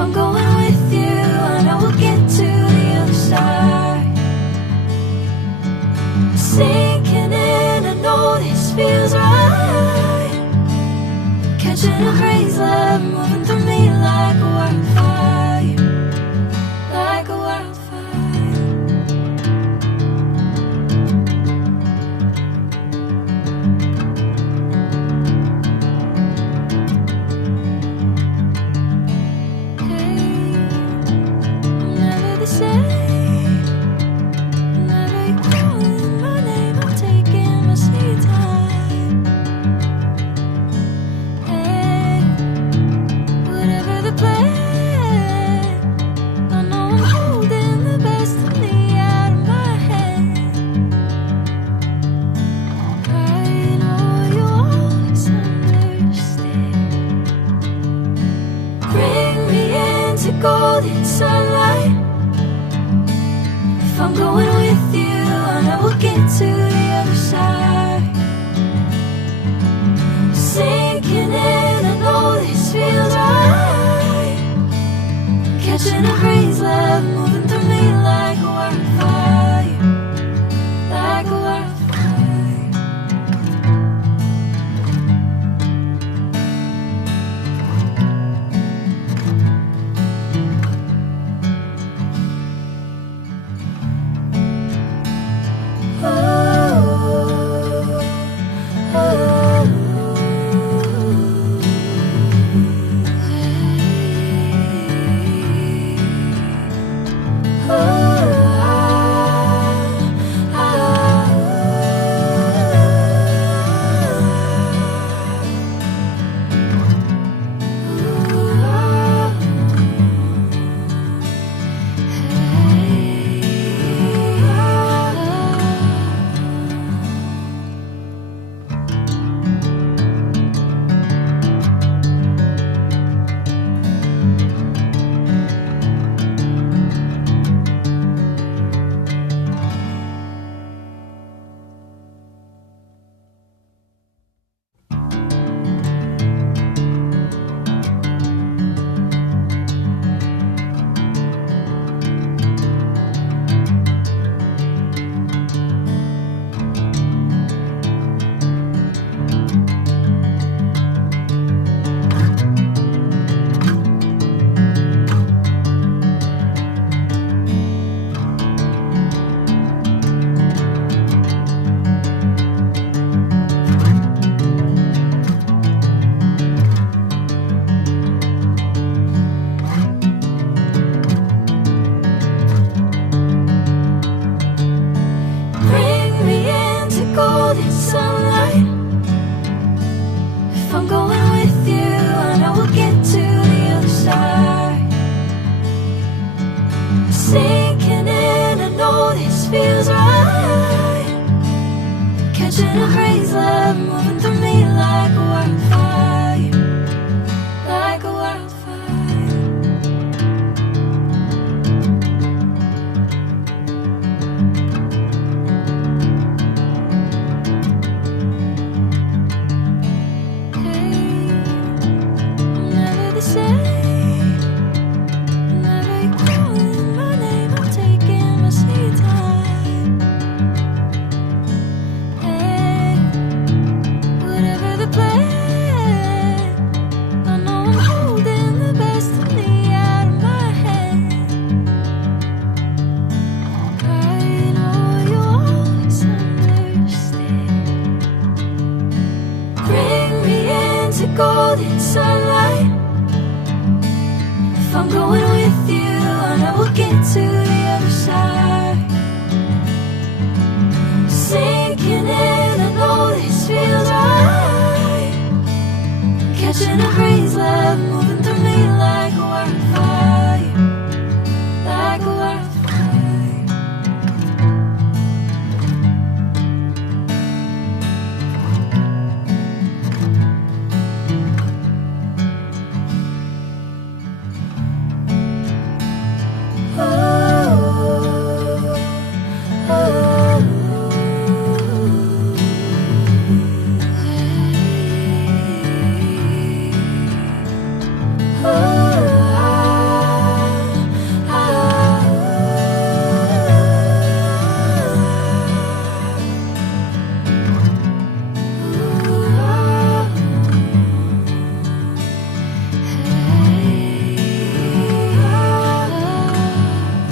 I'm going with you, I know we'll get to the other side. Sinking in, I know this feels right. Catching a crazy love, moving through me like a wildfire, like a wildfire. Golden sunlight. If I'm going with you, I know we'll get to the other side. Sinking in, I know this feels right. Catching a crazy love, moving through me like a wildfire, like a wildfire. Golden sunlight. If I'm going with you, I know we'll get to the other side. Sinking in, I know this feels right. Catching a crazy love.